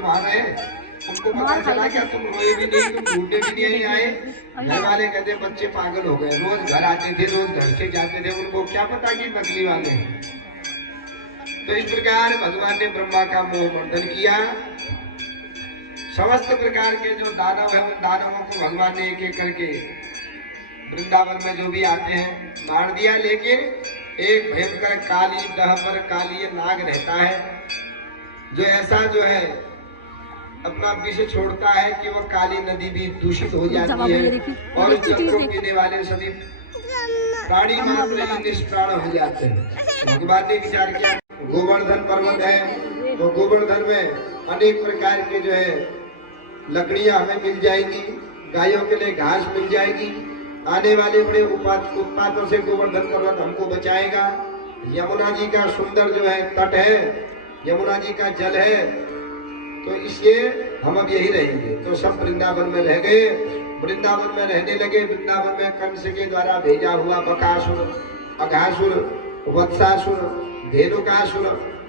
वहां रहे, उनको पता चला क्या तुम रोए भी नहीं, तुम ढूंढने भी नहीं आए। घर वाले कहते बच्चे पागल हो गए, रोज घर आते थे, रोज घर से जाते थे, उनको क्या पता कि नकली वाले हैं। तो इस प्रकार भगवान ने ब्रह्मा का मोह मर्दन किया। समस्त प्रकार के जो दानव है, उन दानवों को भगवान ने एक एक करके वृंदावन में जो भी आते हैं मार दिया। लेकिन एक भयंकर काली दह पर काली नाग रहता है, जो ऐसा जो है अपना विष छोड़ता है कि वो काली नदी भी दूषित हो जाती है और जल को पीने वाले सभी प्राणी मात्र निष्प्राण हो जाते हैं। भगवान ने विचार किया गोवर्धन पर्वत है, तो गोवर्धन में अनेक प्रकार के जो है लकड़ियां हमें मिल जाएगी, गायों के लिए घास मिल जाएगी, आने वाले बड़े उत्पातों से गोवर्धन पर्वत हमको बचाएगा। यमुना जी का सुंदर जो है तट है, यमुना जी का जल है, तो इसलिए हम अब यही रहेंगे। तो सब वृंदावन में रह गए, वृंदावन में रहने लगे। वृंदावन में कंस के द्वारा भेजा हुआ बकासुर, अघासुर, वत्सासुर, धेनुकासुर,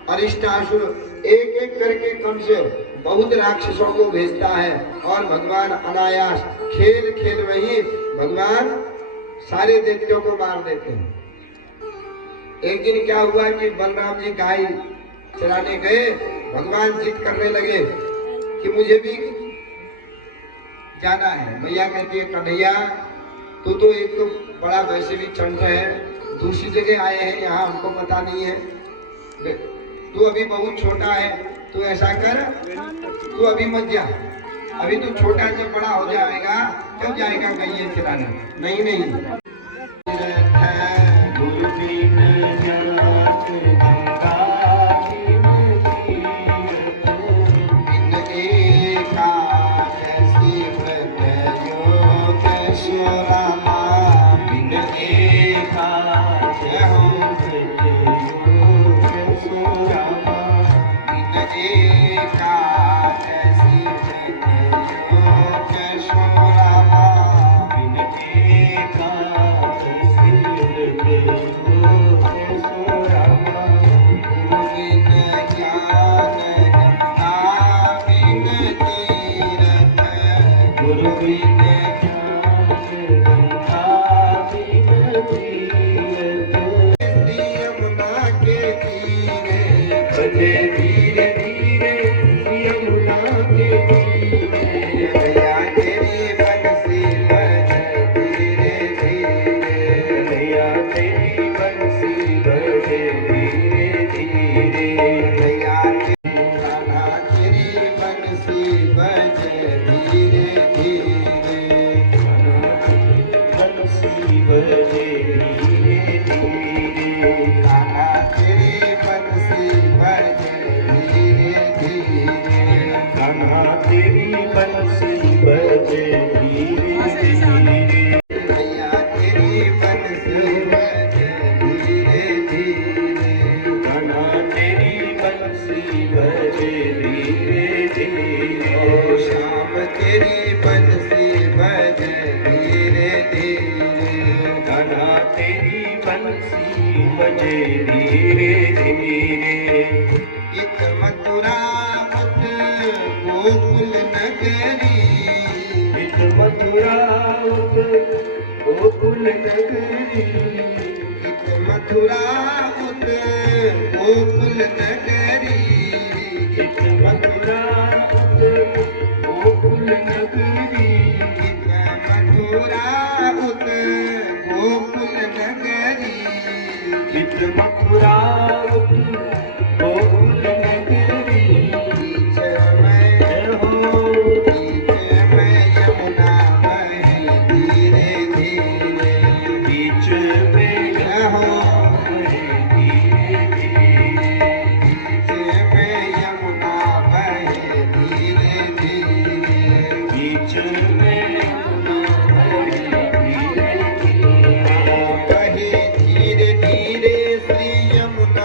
अरिष्टासुर, एक एक करके कंस बहुत राक्षसों को भेजता है और भगवान अनायास खेल खेल में ही भगवान सारे दैत्यों को मार देते हैं। एक दिन क्या हुआ कि बलराम जी गाय चराने गए, भगवान जिद करने लगे कि मुझे भी जाना है। मैया कहती है कन्हैया तू तो एक तो बड़ा वैसे भी चंड है, दूसरी जगह आए हैं, यहाँ हमको पता नहीं है, तू अभी बहुत छोटा है, तू ऐसा कर तू अभी मत जा, अभी तू छोटा जब बड़ा हो जाएगा तब जाएगा गैया चराने। नहीं नहीं गोकुल नगरी, मथुरा उत गोकुल नगरी, मथुरा उत गोकुल नगरी, मथुरा उत गोकुल नगरी, मथुरा उत गोकुल नगरी, धीरे धीरे श्री यमुना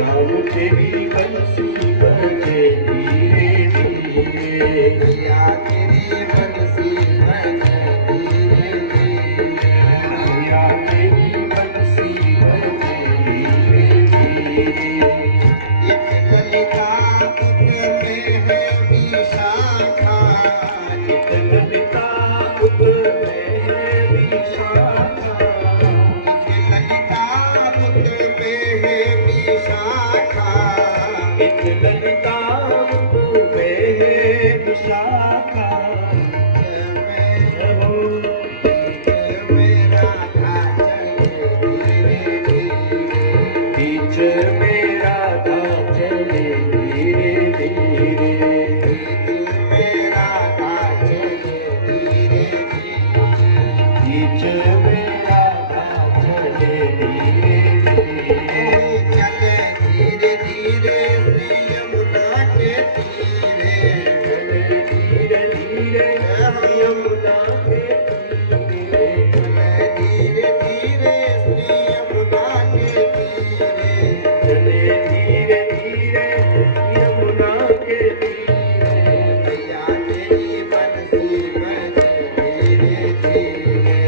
शाम तेरी बंसी बजे धीरे धीरे, नैया तेरी बंसी बजे धीरे धीरे, नैया तेरी बंसी बजे धीरे धीरे। एक ललिता पुट में है विशाखा, एक ललिता पुट में है विशाखा, एक ललिता पुट में है विशाखा, एक ललिता पुट में है विशाखा। बीच में राधा चले धीरे धीरे, बीच में राधा चले धीरे धीरे, धीरे धीरे यमुना के तीरे, चले धीरे धीरे यमुना के तीरे। कन्हैया तेरी बंसी बजे धीरे धीरे,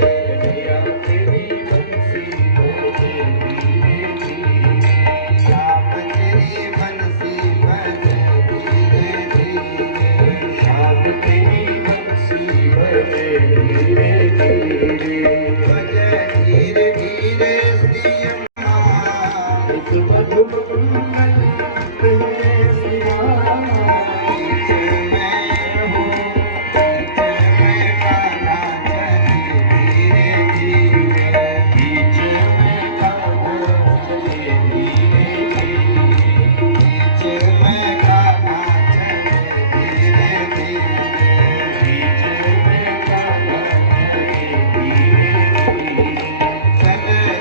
शाम तेरी बंसी बजे धीरे धीरे। इस मधुर मंगल में सिया, बीच में गाना चले धीरे धीरे, बीच में गाना चले धीरे धीरे,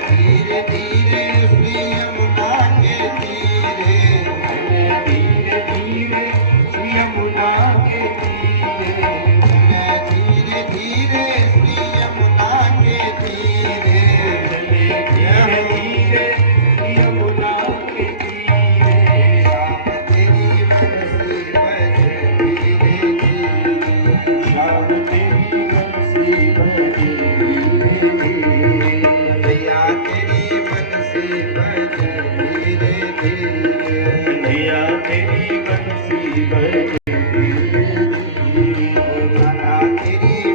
धीरे धीरे यमुना के तीरे, चले धीरे धीरे यमुना के तीरे। शाम तेरी बंसी बजे धीरे धीरे, कन्हैया तेरी बंसी बजे धीरे धीरे, कन्हैया तेरी बंसी बजे धीरे धीरे,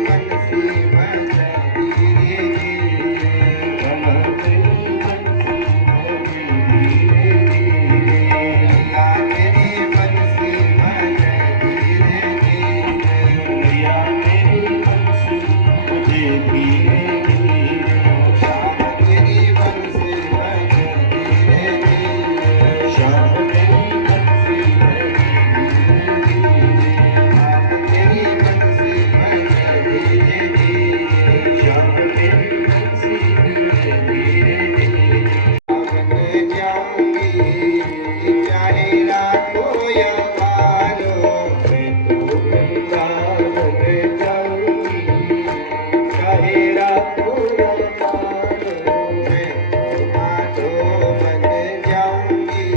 कन्हैया तेरी बंसी बजे धीरे धीरे, शाम तेरी बंसी बजे धीरे धीरे, शाम तेरी बंसी बजे धीरे धीरे। चाहे रातों या बारो, मैं तो वृंदावन जाऊंगी, चाहे रातों या बारो, मैं तो माधो बन जाऊंगी,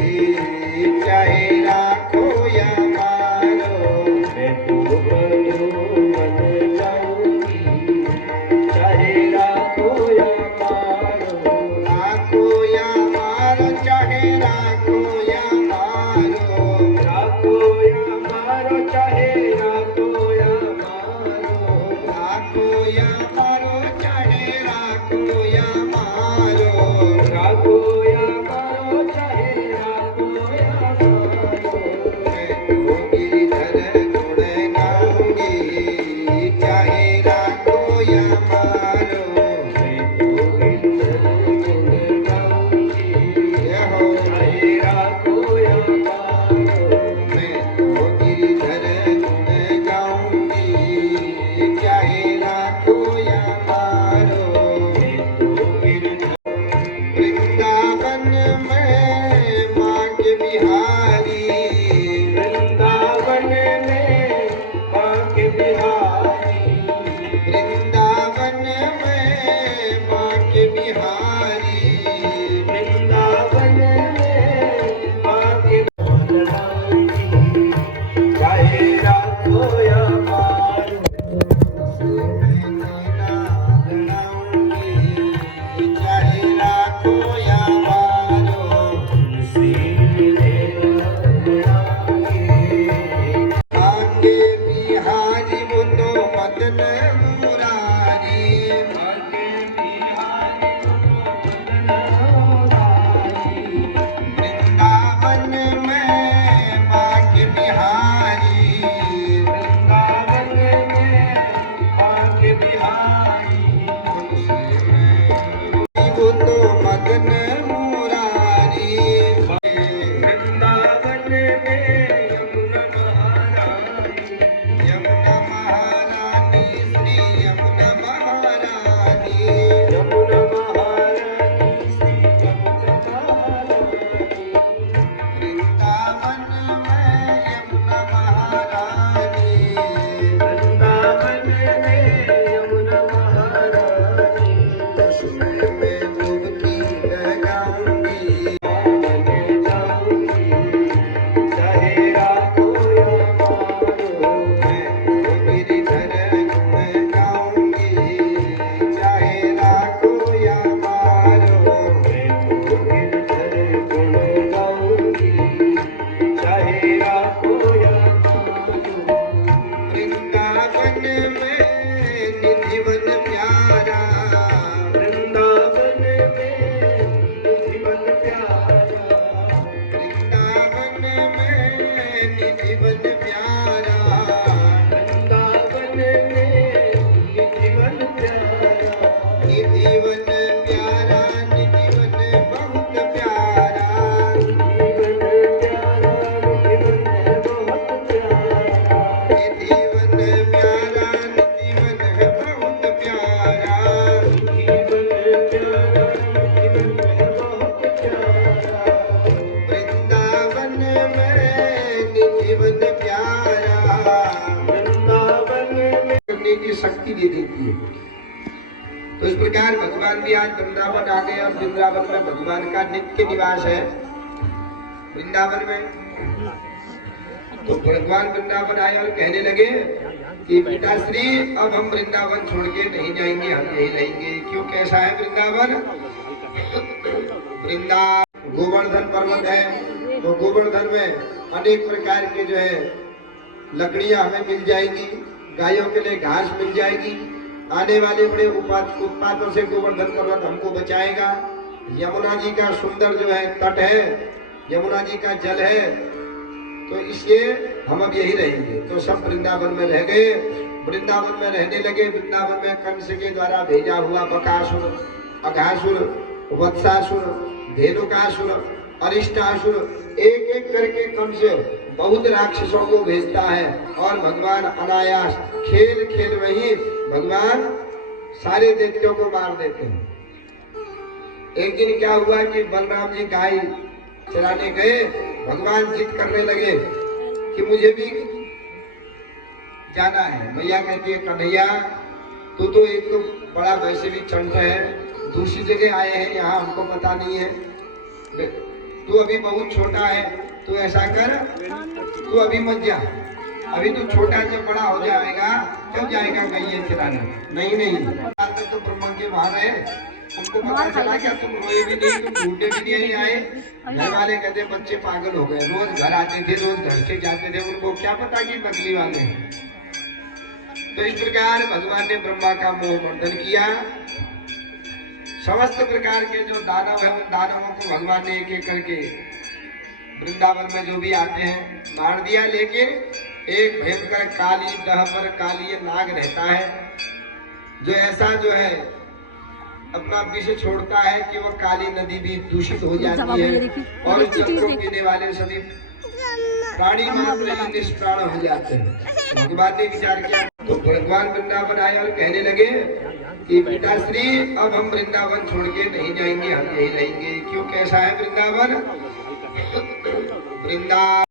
जीने की शक्ति दे देती है। तो इस प्रकार भगवान भी आज वृंदावन आ गए और वृंदावन में भगवान का नित्य निवास है। वृंदावन में तो भगवान वृंदावन आए और कहने लगे कि पिताश्री अब हम वृंदावन छोड़ के नहीं जाएंगे, हम यही रहेंगे। क्यों, कैसा है वृंदावन? वृंदावन गोवर्धन पर्वत है, तो गोवर्धन में अनेक प्रकार के जो है लकड़ियां हमें मिल जाएगी, गायों के लिए घास मिल जाएगी, आने वाले बड़े उत्पातों से गोवर्धन पर्वत हमको बचाएगा। यमुना जी का सुंदर जो है तट है, यमुना जी का जल है, तो इसलिए हम अब यही रहेंगे। तो सब वृंदावन में रह गए, वृंदावन में रहने लगे। वृंदावन में कंस के द्वारा भेजा हुआ बकासुर, अघासुर, वत्सासुर, धेनुकासुर, अरिष्टासुर, एक एक करके कंस बहुत राक्षसों को भेजता है और भगवान अनायास खेल खेल में ही भगवान सारे दैत्यों को मार देते हैं। एक दिन क्या हुआ कि बलराम जी गाय चराने गए, भगवान जिद करने लगे कि मुझे भी जाना है। मैया कहती है कन्हैया तू तो एक तो बड़ा वैसे भी चंट है, दूसरी जगह आए हैं, यहाँ हमको पता नहीं है, तू अभी बहुत छोटा है, तू ऐसा कर तू अभी मत जा, अभी तू छोटा, जब बड़ा हो जाएगा तब जाएगा गैया चराने। नहीं नहीं, तो ब्रह्मा के बाहर है, उनको पता चला क्या तुम रोए भी नहीं, तुम ढूंढने भी नहीं आए। घर वाले कहते बच्चे पागल हो गए, रोज घर आते थे, रोज घर से जाते थे, उनको क्या पता कि बदली वाले हैं। तो इस प्रकार भगवान ने ब्रह्मा का मोह मर्दन किया। समस्त प्रकार के जो दानव है उन दानवों को भगवान ने एक एक करके वृंदावन में जो भी आते हैं मार दिया। लेकिन एक भयंकर काली दह पर काली नाग रहता है, जो ऐसा जो है अपना विष छोड़ता है कि वो काली नदी भी दूषित हो जाती है और जल को पीने वाले सभी प्राणी मात्र ही निष्प्राण हो जाते हैं। भगवान ने विचार किया, तो भगवान वृंदावन आए और कहने लगे कि पिताश्री अब हम वृंदावन छोड़ के नहीं जाएंगे, हम यही रहेंगे। क्यों, कैसा है वृंदावन? वृंदावन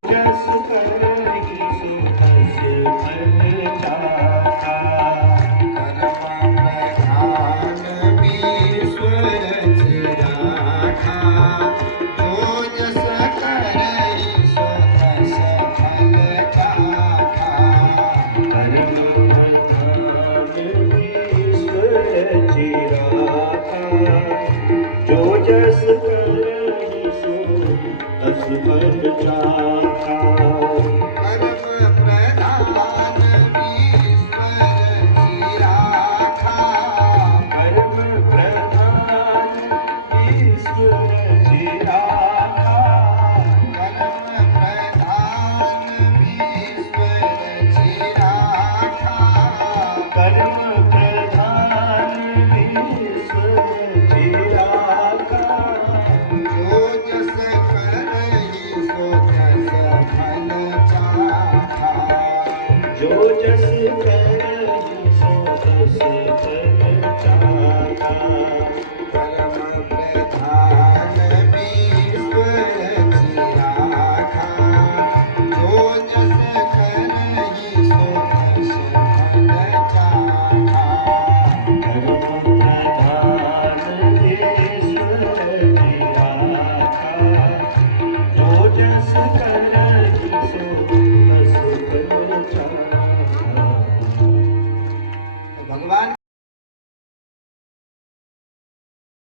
कर